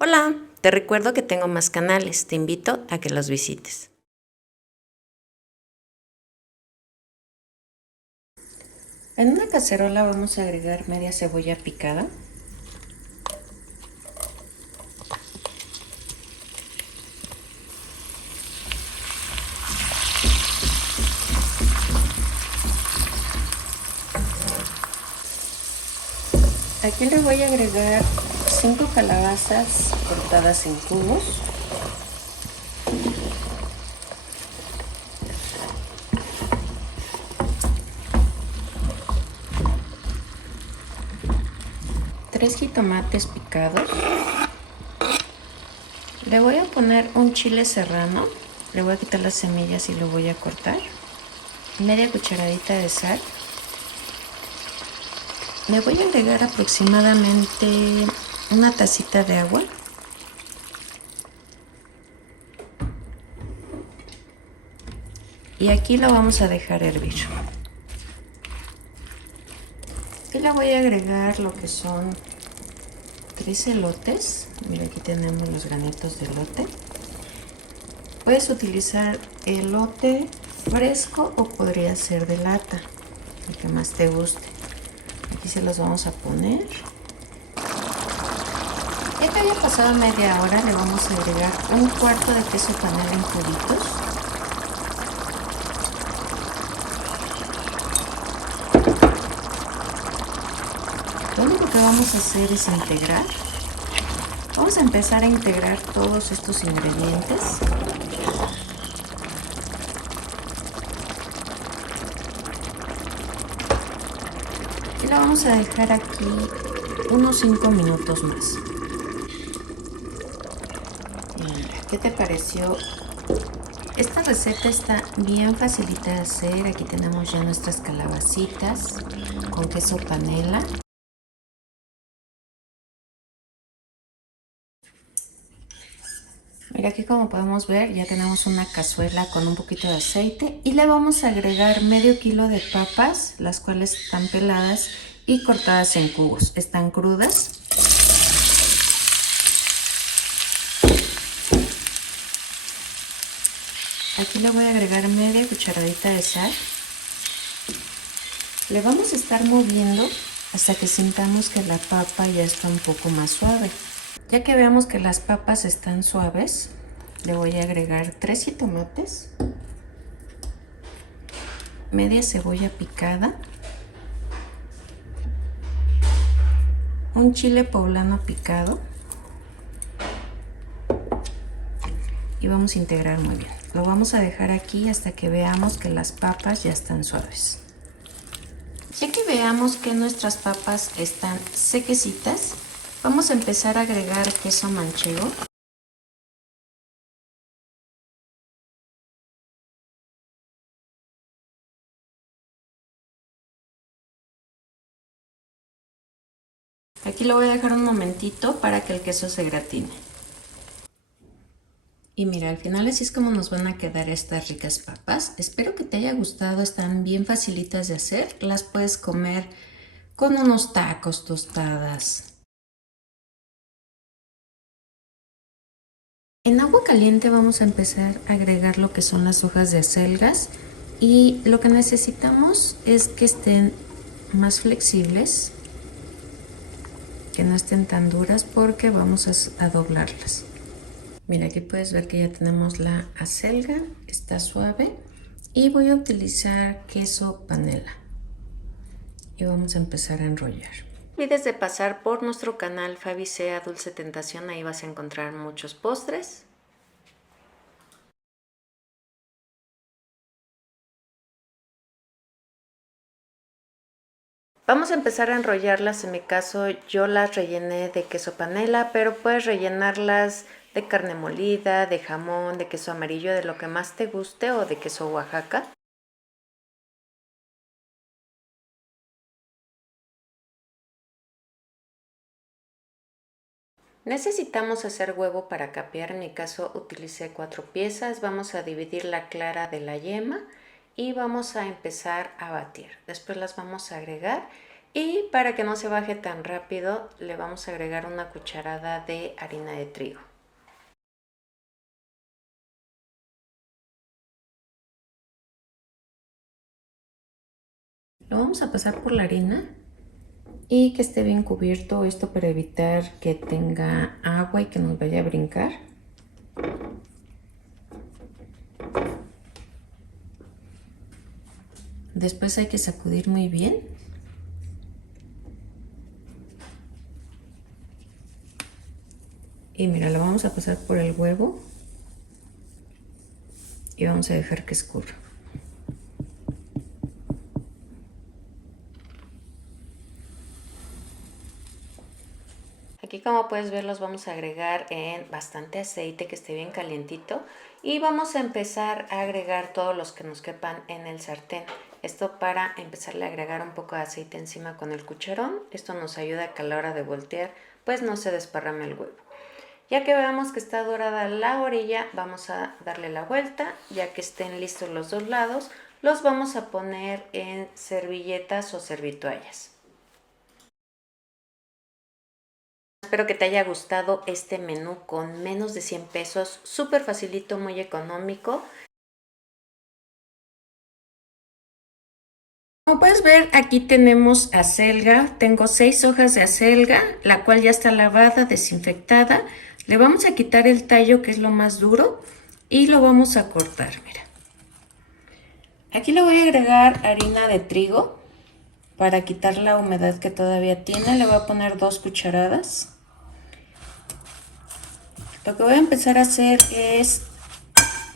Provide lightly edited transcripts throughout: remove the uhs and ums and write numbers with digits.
Hola, te recuerdo que tengo más canales, te invito a que los visites. En una cacerola vamos a agregar media cebolla picada. Aquí le voy a agregar 5 calabazas cortadas en cubos. Tres jitomates picados. Le voy a poner un chile serrano. Le voy a quitar las semillas y lo voy a cortar. Media cucharadita de sal. Le voy a agregar aproximadamente una tacita de agua. Y aquí lo vamos a dejar hervir. Y le voy a agregar lo que son 3 elotes. Mira, aquí tenemos los granitos de elote. Puedes utilizar elote fresco o podría ser de lata, el que más te guste. Aquí se los vamos a poner. Ya que haya pasado media hora, le vamos a agregar un cuarto de queso panela en cubitos. Lo único que vamos a hacer es integrar. Vamos a empezar a integrar todos estos ingredientes. Y lo vamos a dejar aquí unos 5 minutos más. Mira, ¿qué te pareció? Esta receta está bien facilita de hacer. Aquí tenemos ya nuestras calabacitas con queso panela. Mira, aquí como podemos ver ya tenemos una cazuela con un poquito de aceite y le vamos a agregar medio kilo de papas, las cuales están peladas y cortadas en cubos. Están crudas. Aquí le voy a agregar media cucharadita de sal. Le vamos a estar moviendo hasta que sintamos que la papa ya está un poco más suave. Ya que veamos que las papas están suaves, le voy a agregar 3 jitomates, media cebolla picada, un chile poblano picado y vamos a integrar muy bien. Lo vamos a dejar aquí hasta que veamos que las papas ya están suaves. Ya que veamos que nuestras papas están sequecitas, vamos a empezar a agregar queso manchego. Aquí lo voy a dejar un momentito para que el queso se gratine. Y mira, al final así es como nos van a quedar estas ricas papas. Espero que te haya gustado, están bien facilitas de hacer. Las puedes comer con unos tacos, tostadas. En agua caliente vamos a empezar a agregar lo que son las hojas de acelgas. Y lo que necesitamos es que estén más flexibles, que no estén tan duras porque vamos a doblarlas. Mira, aquí puedes ver que ya tenemos la acelga, está suave y voy a utilizar queso panela y vamos a empezar a enrollar. No olvides de pasar por nuestro canal Fabi Sea Dulce Tentación, ahí vas a encontrar muchos postres. Vamos a empezar a enrollarlas. En mi caso yo las rellené de queso panela, pero puedes rellenarlas de carne molida, de jamón, de queso amarillo, de lo que más te guste o de queso Oaxaca. Necesitamos hacer huevo para capear. En mi caso utilicé 4 piezas. Vamos a dividir la clara de la yema y vamos a empezar a batir. Después las vamos a agregar Y para que no se baje tan rápido, le vamos a agregar una cucharada de harina de trigo. Lo vamos a pasar por la harina y que esté bien cubierto, esto para evitar que tenga agua y que nos vaya a brincar. Después hay que sacudir muy bien. Y mira, lo vamos a pasar por el huevo y vamos a dejar que escurra. Aquí, como puedes ver, los vamos a agregar en bastante aceite que esté bien calientito y vamos a empezar a agregar todos los que nos quepan en el sartén. Esto para empezarle a agregar un poco de aceite encima con el cucharón. Esto nos ayuda a que a la hora de voltear pues no se desparrame el huevo. Ya que veamos que está dorada la orilla, vamos a darle la vuelta. Ya que estén listos los dos lados, los vamos a poner en servilletas o servitoallas. Espero que te haya gustado este menú con menos de 100 pesos, súper facilito, muy económico. Como puedes ver, aquí tenemos acelga. Tengo 6 hojas de acelga, la cual ya está lavada, desinfectada. Le vamos a quitar el tallo, que es lo más duro, y lo vamos a cortar, mira. Aquí le voy a agregar harina de trigo para quitar la humedad que todavía tiene. Le voy a poner 2 cucharadas. Lo que voy a empezar a hacer es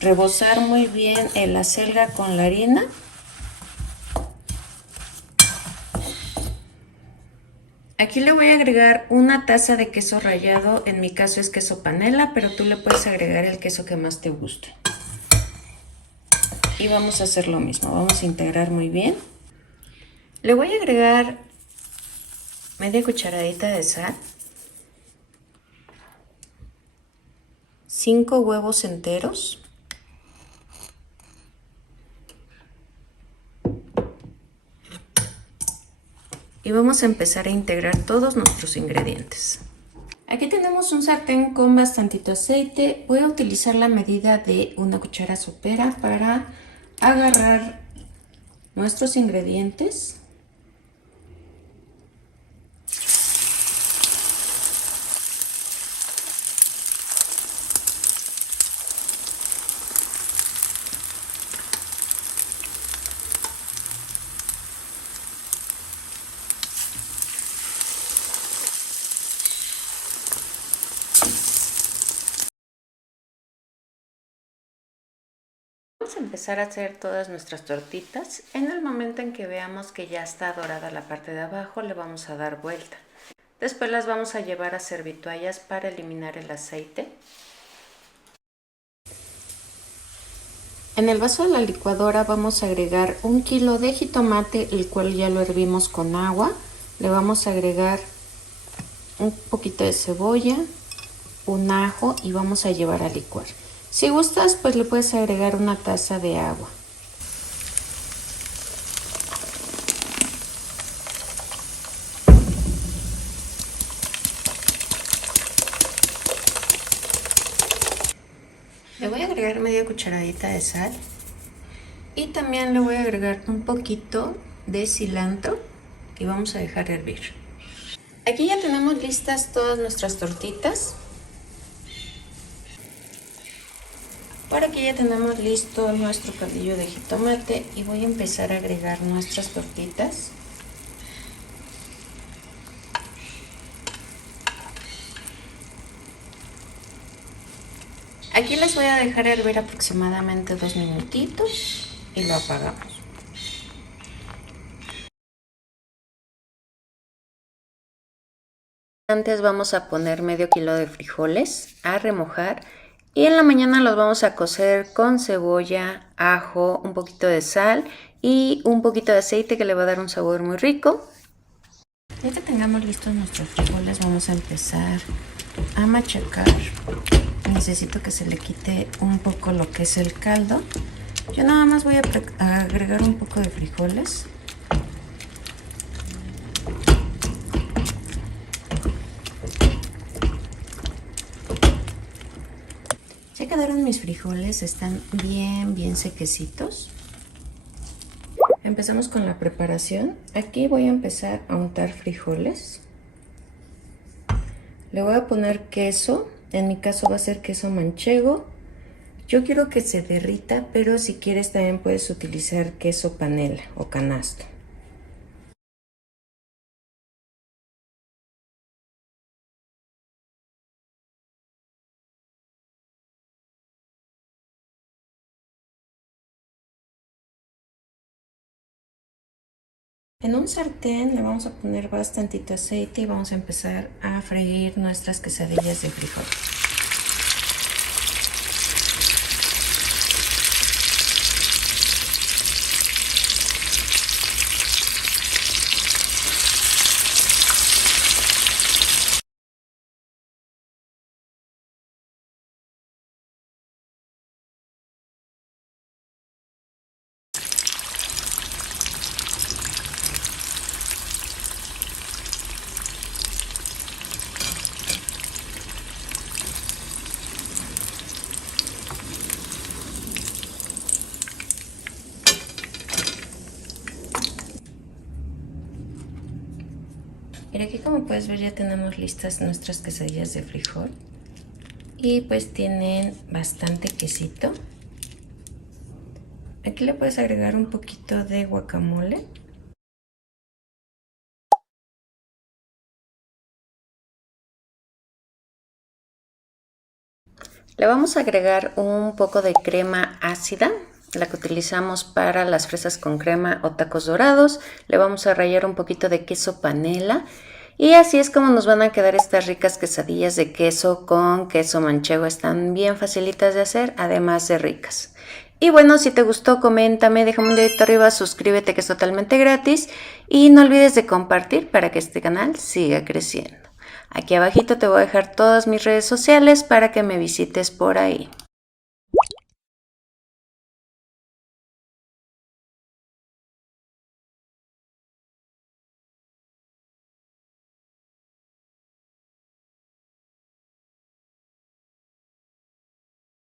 rebozar muy bien la acelga con la harina. Aquí le voy a agregar una taza de queso rallado. En mi caso es queso panela, pero tú le puedes agregar el queso que más te guste. Y vamos a hacer lo mismo, vamos a integrar muy bien. Le voy a agregar media cucharadita de sal, 5 huevos enteros, y vamos a empezar a integrar todos nuestros ingredientes. Aquí tenemos un sartén con bastantito aceite. Voy a utilizar la medida de una cuchara sopera para agarrar nuestros ingredientes. Vamos a empezar a hacer todas nuestras tortitas. En el momento en que veamos que ya está dorada la parte de abajo, le vamos a dar vuelta. Después las vamos a llevar a servitoallas para eliminar el aceite. En el vaso de la licuadora vamos a agregar 1 kilo de jitomate, el cual ya lo hervimos con agua. Le vamos a agregar un poquito de cebolla, un ajo y vamos a llevar a licuar. Si gustas, pues le puedes agregar una taza de agua. Le voy a agregar media cucharadita de sal y también le voy a agregar un poquito de cilantro y vamos a dejar hervir. Aquí ya tenemos listas todas nuestras tortitas. Por aquí ya tenemos listo nuestro caldillo de jitomate y voy a empezar a agregar nuestras tortitas. Aquí las voy a dejar hervir aproximadamente 2 minutitos y lo apagamos. Antes vamos a poner medio kilo de frijoles a remojar y en la mañana los vamos a cocer con cebolla, ajo, un poquito de sal y un poquito de aceite que le va a dar un sabor muy rico. Ya que tengamos listos nuestros frijoles, vamos a empezar a machacar. Necesito que se le quite un poco lo que es el caldo. Yo nada más voy a agregar un poco de frijoles. ya quedaron mis frijoles, están bien sequecitos. Empezamos con la preparación. Aquí voy a empezar a untar frijoles. Le voy a poner queso, en mi caso va a ser queso manchego. Yo quiero que se derrita, pero si quieres también puedes utilizar queso panela o canasto. En un sartén le vamos a poner bastantito aceite y vamos a empezar a freír nuestras quesadillas de frijol. Mira, aquí como puedes ver ya tenemos listas nuestras quesadillas de frijol y pues tienen bastante quesito. Aquí le puedes agregar un poquito de guacamole. Le vamos a agregar un poco de crema ácida, la que utilizamos para las fresas con crema o tacos dorados. Le vamos a rallar un poquito de queso panela y así es como nos van a quedar estas ricas quesadillas de queso con queso manchego. Están bien facilitas de hacer, además de ricas. Y bueno, si te gustó, coméntame, déjame un dedito arriba, suscríbete que es totalmente gratis y no olvides de compartir para que este canal siga creciendo. Aquí abajito te voy a dejar todas mis redes sociales para que me visites por ahí.